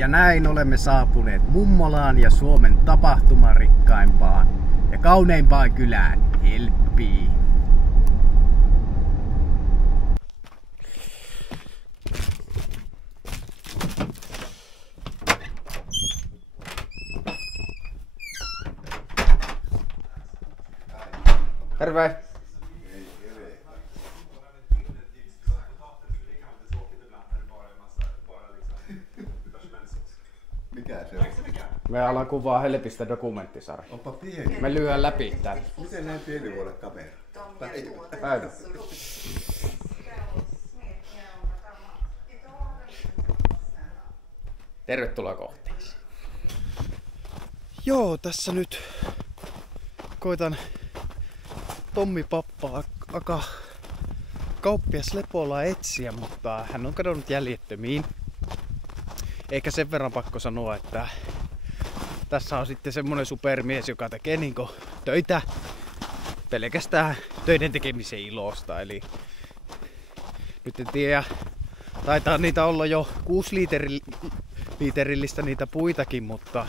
Ja näin olemme saapuneet Mummolaan ja Suomen tapahtumarikkaimpaan ja kauneimpaan kylään, Helppiin. Terve! Mikä se on? Me ollaan kuvaa Helpistä dokumenttisarja. Onpa pieni. Me lyödään läpi täällä. Miten näin pieni voi olla kamera? Päivä. Tervetuloa kohteeksi. Joo, tässä nyt koitan Tommi Pappaa aka kauppias Lepolaa etsiä, mutta hän on kadonnut jäljettömiin. Eikä sen verran pakko sanoa, että tässä on sitten semmonen supermies, joka tekee niinku töitä pelkästään töiden tekemisen ilosta. Eli nyt en tiedä, taitaa niitä olla jo 6 liiterillistä niitä puitakin, mutta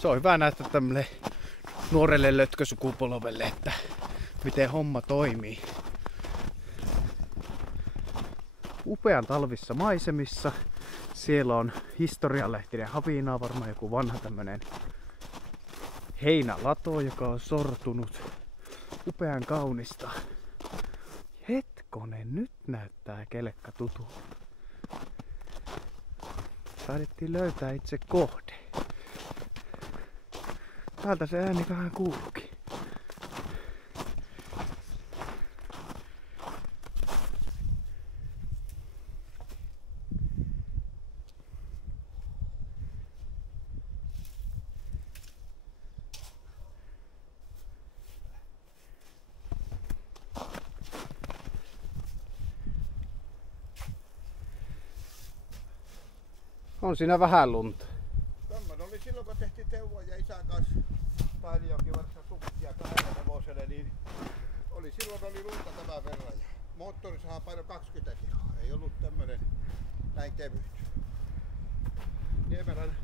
se on hyvä näyttää tämmölle nuorelle lötkösukupolvelle, että miten homma toimii. Upean talvissa maisemissa. Siellä on historianlehtinen havinaa, varmaan joku vanha tämmönen heinälato, joka on sortunut. Upean kaunista. Hetkonen, nyt näyttää kelkka tutulta. Taidettiin löytää itse kohde. Täältä se ääni vähän kuuluukin. On siinä vähän lunta. Tämmönen oli silloin, kun tehtiin Teuvon ja isän kanssa Pailijokivarssa sukkia 2 hevoselle, niin silloin oli lunta tämän verran. Ja moottorissahan paino 20 kiloa. Ei ollut tämmönen näin kevyt. Niemelän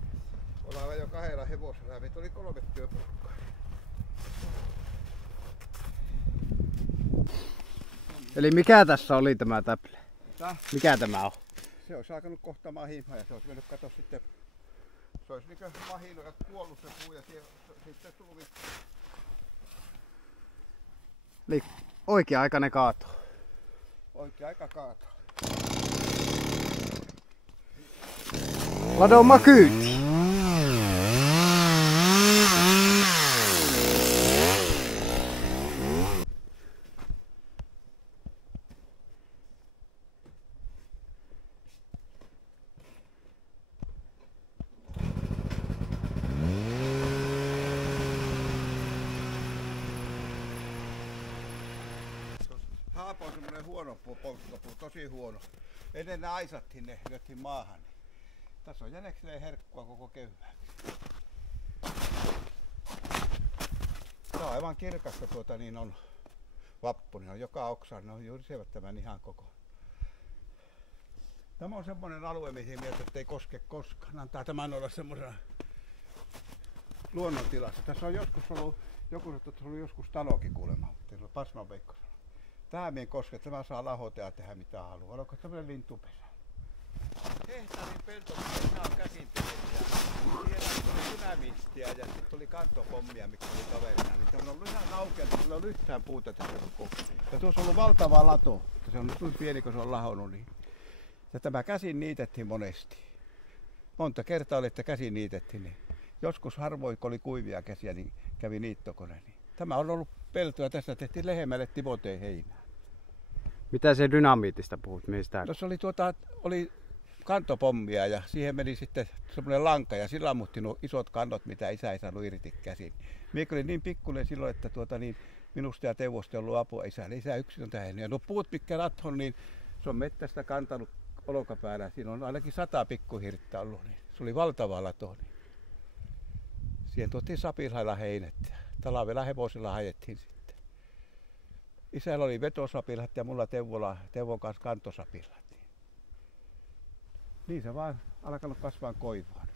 ollaan jo 2 hevosella ja meitä oli 3 työporukkaa. Eli mikä tässä oli tämä täplä? Mikä tämä on? Se olisi alkanut kohta mahimaan ja se olisi mennyt kato sitten. Se olisi niinkö mahinut ja kuollut se puu ja sitten tullut. Eli oikea-aikainen kaato. Oikea aika kaato. Ladon kyyti. Haapo on semmonen huono polttopuu, tosi huono. Ennen ne aisattiin, ne lyöttiin maahan. Niin. Tässä on jänekseen herkkua koko kevään. Tää on aivan kirkasta niin on vappu, niin on joka oksa, ne on jyrsevät tämän ihan koko. Tämä on semmonen alue, mihin mieltä, ettei koske koskaan. Antaa tämän olla semmoisena luonnontilassa. Tässä on joskus ollut, joku sanoo, että se oli joskus talokin kuulemma, mutta Pasman Veikko sanoo. Tähän mien koske, tämä saa lahota ja tehdä mitä haluaa. Onko tämmönen lintupesä? Hehtaarin pelto, mikä on käsin tehty. Siellä oli dynamiittia ja sitten tuli kantopommia, mikä oli kaverina. Niin tämä on ollut ihan naukea, että sillä on yhtään puuta tässä koko. Ja tuossa on ollut valtava lato. Se on nyt pieni, kun se on lahonnut. Niin. Ja tämä käsin niitettiin monesti. Monta kertaa oli, että käsin niitettiin. Niin. Joskus harvoin, kun oli kuivia käsiä, niin kävi niittokone. Niin. Tämä on ollut peltoa. Tästä tehtiin lehmälle Timoteen heinää. Mitä se dynamiitista puhut? Mistä? No se oli kantopommia ja siihen meni sitten semmoinen lanka ja sillä ammuttiin nuo isot kannot, mitä isä ei saanut irti käsin. Miekka oli niin pikkuinen silloin, että minusta ja Teuvosta ei ollut apua isälle. Isä yksin on tehnyt. Ja nuo puut, mitkä rathon, niin se on mettästä kantanut olkapäällä. Siinä on ainakin 100 pikkuhirttä ollut. Niin se oli valtava lato. Niin. Siihen tuotiin sapilhailla heinät. Talvella hevosilla hajettiin sitten. Isällä oli vetosapilhat ja mulla Teuvon kanssa kantosapilhat. Niin se vaan alkanut kasvaa koivaan.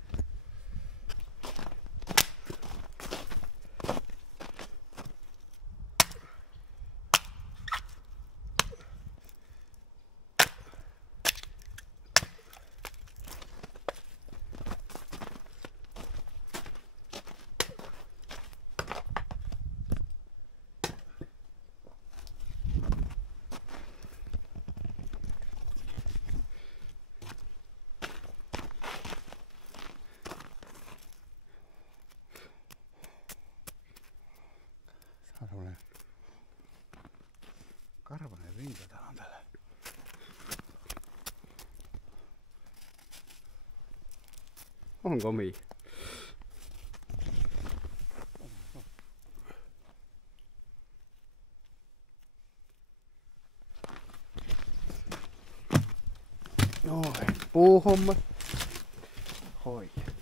Semmoinen karvainen rinta täällä on tällä. On komii. Noin, puuhomma. Hoidettu.